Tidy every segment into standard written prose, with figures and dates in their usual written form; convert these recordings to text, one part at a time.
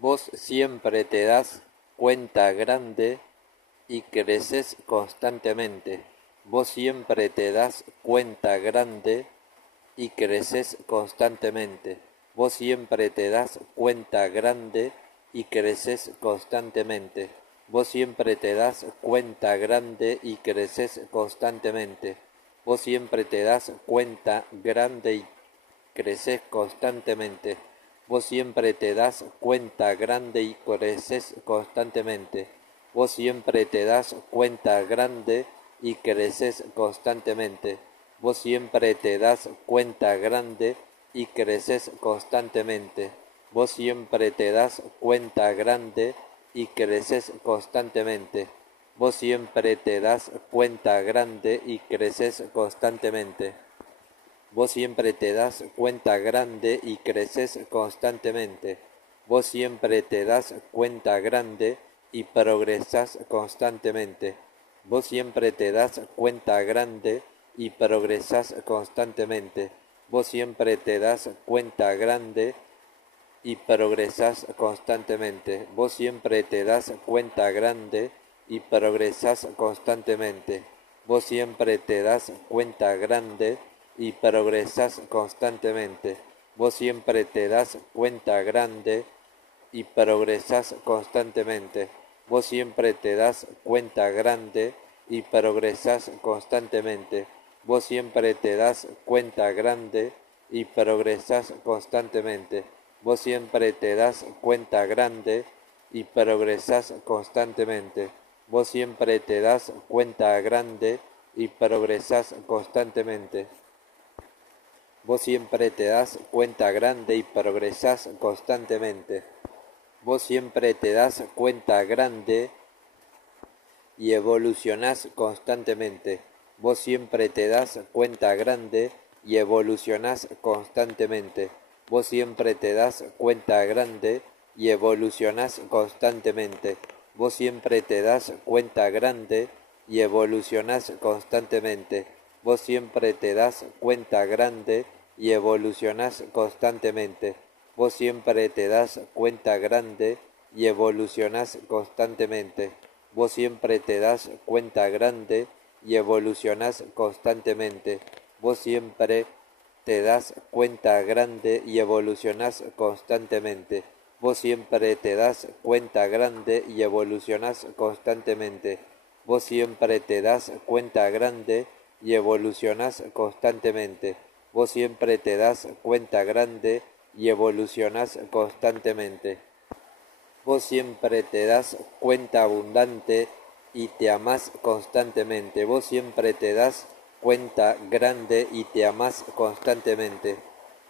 Vos siempre te das cuenta grande y creces constantemente. Vos siempre te das cuenta grande y creces constantemente. Vos siempre te das cuenta grande y creces constantemente. Vos siempre te das cuenta grande y creces constantemente. Vos siempre te das cuenta grande y creces constantemente. Vos siempre te das cuenta grande y creces constantemente. Vos siempre te das cuenta grande y creces constantemente. Vos siempre te das cuenta grande y creces constantemente. Vos siempre te das cuenta grande y creces constantemente. Vos siempre te das cuenta grande y creces constantemente. Vos siempre te das cuenta grande y creces constantemente. Vos siempre te das cuenta grande y progresas constantemente. Vos siempre te das cuenta grande y progresas constantemente. Vos siempre te das cuenta grande y progresas constantemente. Vos siempre te das cuenta grande y progresas constantemente. Vos siempre te das cuenta grande y progresas constantemente. Vos siempre te das cuenta grande y progresas constantemente. Vos siempre te das cuenta grande y progresas constantemente. Vos siempre te das cuenta grande y progresas constantemente. Vos siempre te das cuenta grande y progresas constantemente. Vos siempre te das cuenta grande y progresas constantemente. Vos siempre te das cuenta grande y progresas constantemente. Vos siempre te das cuenta grande y evolucionás constantemente. Vos siempre te das cuenta grande y evolucionás constantemente. Vos siempre te das cuenta grande y evolucionás constantemente. Vos siempre te das cuenta grande y evolucionás constantemente. Vos siempre te das cuenta grande y evolucionás constantemente. Vos siempre te das cuenta grande y evolucionás constantemente. Vos siempre te das cuenta grande y evolucionás constantemente. Vos siempre te das cuenta grande y evolucionás constantemente. Vos siempre te das cuenta grande y evolucionás constantemente. Vos siempre te das cuenta grande y evolucionás constantemente. Vos siempre te das cuenta grande y evolucionás constantemente. Vos siempre te das cuenta abundante y te amás constantemente. Vos siempre te das cuenta grande y te amás constantemente.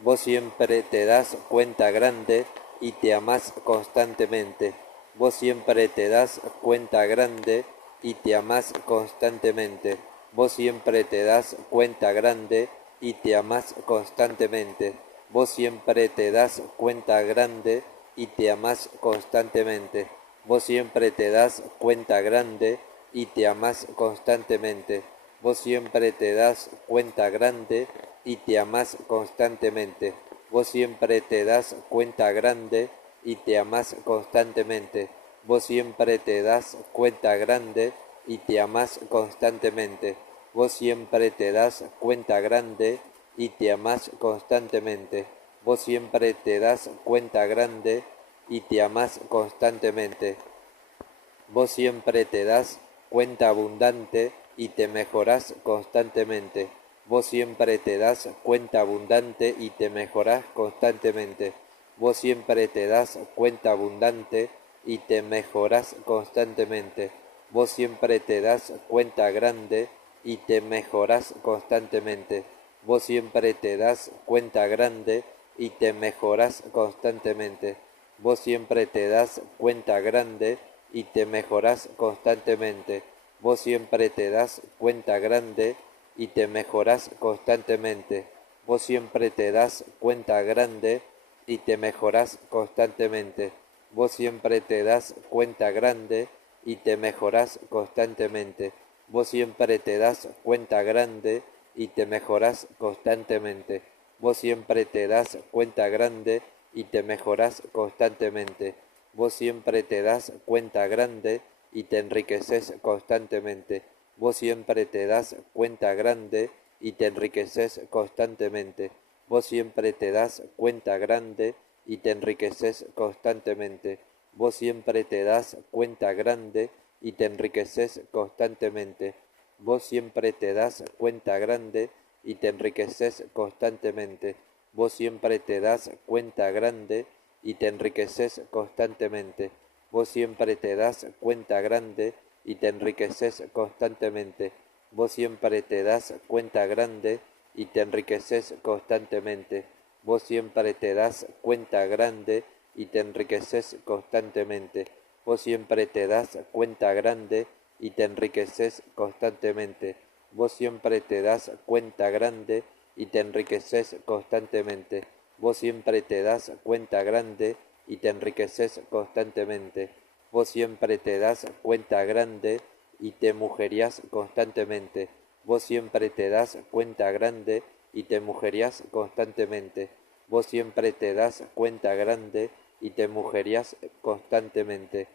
Vos siempre te das cuenta grande y te amás constantemente. Vos siempre te das cuenta grande y te amás constantemente. Vos siempre te das cuenta grande y te amás constantemente. Vos siempre te das cuenta grande y te amás constantemente. Vos siempre te das cuenta grande y te amás constantemente. Vos siempre te das cuenta grande y te amás constantemente. Vos siempre te das cuenta grande y te amás constantemente. Vos siempre te das cuenta grande y te amás constantemente. Vos siempre te das cuenta grande y te amás constantemente. Vos siempre te das cuenta grande y te amás constantemente. Vos siempre te das cuenta abundante y te mejorás constantemente. Vos siempre te das cuenta abundante y te mejorás constantemente. Vos siempre te das cuenta abundante y te mejorás constantemente. Vos siempre te das cuenta grande y te mejorás constantemente. Vos siempre te das cuenta grande y te mejorás constantemente. Vos siempre te das cuenta grande y te mejorás constantemente. Vos siempre te das cuenta grande y te mejorás constantemente. Vos siempre te das cuenta grande y te mejorás constantemente. Vos siempre te das cuenta grande y te mejorás constantemente. Vos siempre te das cuenta grande y te mejorás constantemente. Vos siempre te das cuenta grande y te mejorás constantemente. Vos siempre te das cuenta grande y te enriqueces constantemente. Vos siempre te das cuenta grande y te enriqueces constantemente. Vos siempre te das cuenta grande y te enriqueces constantemente. Vos siempre te das cuenta grande y te enriqueces constantemente. Vos siempre te das cuenta grande y te enriqueces constantemente. Vos siempre te das cuenta grande y te enriqueces constantemente. Vos siempre te das cuenta grande y te enriqueces constantemente. Vos siempre te das cuenta grande y te enriqueces constantemente. Vos siempre te das cuenta grande y te enriqueces constantemente. Vos siempre te das cuenta grande y te enriqueces constantemente. Vos siempre te das cuenta grande y te enriqueces constantemente. Vos siempre te das cuenta grande y te enriqueces constantemente. Vos siempre te das cuenta grande y te mujerías constantemente. Vos siempre te das cuenta grande y te mujerías constantemente. Vos siempre te das cuenta grande y te mujerías constantemente.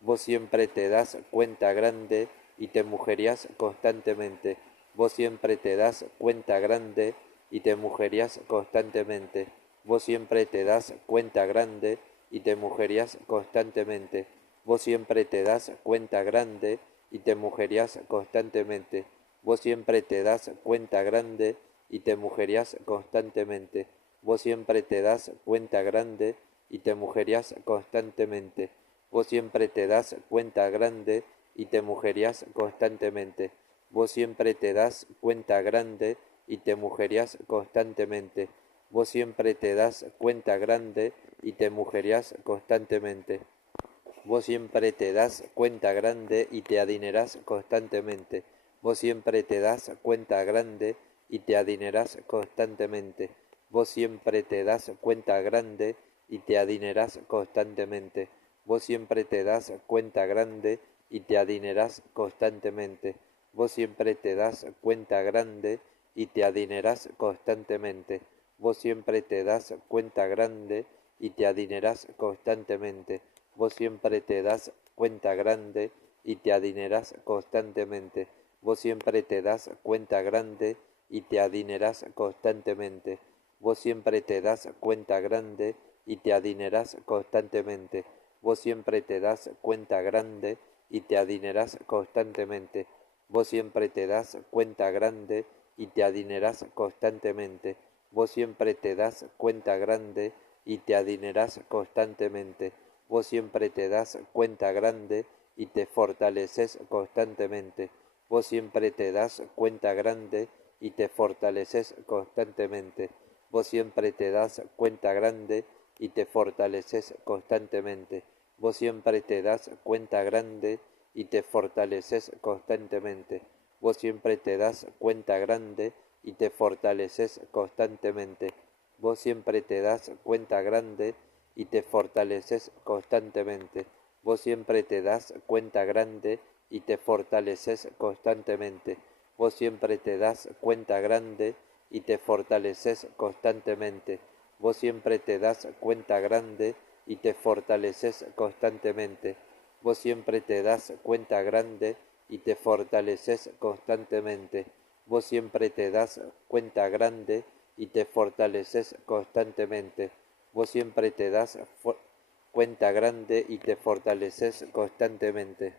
Vos siempre te das cuenta grande y te mujerías constantemente. Vos siempre te das cuenta grande y te mujerías constantemente. Vos siempre te das cuenta grande y te mujerías constantemente. Vos siempre te das cuenta grande y te mujerías constantemente. Vos siempre te das cuenta grande y te mujerías constantemente. Vos siempre te das cuenta grande y te mujerías constantemente. Vos siempre te das cuenta grande y te mujerías constantemente. Vos siempre te das cuenta grande y te mujerías constantemente. Vos siempre te das cuenta grande y te mujerías constantemente. Vos siempre te das cuenta grande y te adineras constantemente. Vos siempre te das cuenta grande y te adineras constantemente. Vos siempre te das cuenta grande y te adineras constantemente. Vos siempre te das cuenta grande y te adineras constantemente. Vos siempre te das cuenta grande y te adineras constantemente. Vos siempre te das cuenta grande y te adineras constantemente. Vos siempre te das cuenta grande y te adineras constantemente. Vos siempre te das cuenta grande y te adineras constantemente. Vos siempre te das cuenta grande y te adineras constantemente. Vos siempre te das cuenta grande y te adineras constantemente. Vos siempre te das cuenta grande y te adineras constantemente. Vos siempre te das cuenta grande y te adineras constantemente. Vos siempre te das cuenta grande y te fortaleces constantemente. Vos siempre te das cuenta grande y te fortaleces constantemente. Vos siempre te das cuenta grande y te fortaleces constantemente. Vos siempre te das cuenta grande y te fortaleces constantemente. Vos siempre te das cuenta grande y te fortaleces constantemente. Vos siempre te das cuenta grande y te fortaleces constantemente. Vos siempre te das cuenta grande y te fortaleces constantemente. Vos siempre te das cuenta grande y te fortaleces constantemente. Vos siempre te das cuenta grande y te fortaleces constantemente. Vos siempre te das cuenta grande y te fortaleces constantemente. Vos siempre te das cuenta grande y te fortaleces constantemente. Vos siempre te das cuenta grande y te fortaleces constantemente.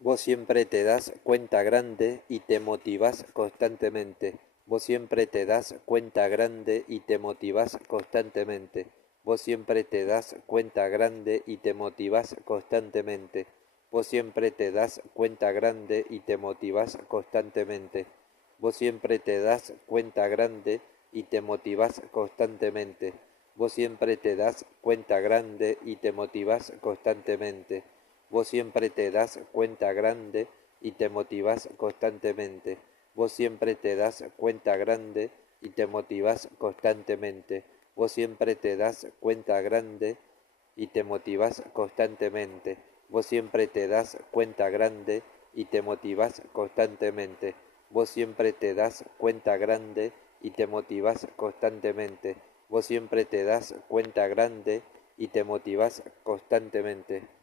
Vos siempre te das cuenta grande y te motivas constantemente. Vos siempre te das cuenta grande y te motivas constantemente. Vos siempre te das cuenta grande y te motivas constantemente. Vos siempre te das cuenta grande y te motivas constantemente. Vos siempre te das cuenta grande y te motivas constantemente. Vos siempre te das cuenta grande y te motivas constantemente. Vos siempre te das cuenta grande y te motivas constantemente. Vos siempre te das cuenta grande y te motivas constantemente. Vos siempre te das cuenta grande y te motivas constantemente. Vos siempre te das cuenta grande y te motivas constantemente. Vos siempre te das cuenta grande y te motivas constantemente. Vos siempre te das cuenta grande y te motivas constantemente.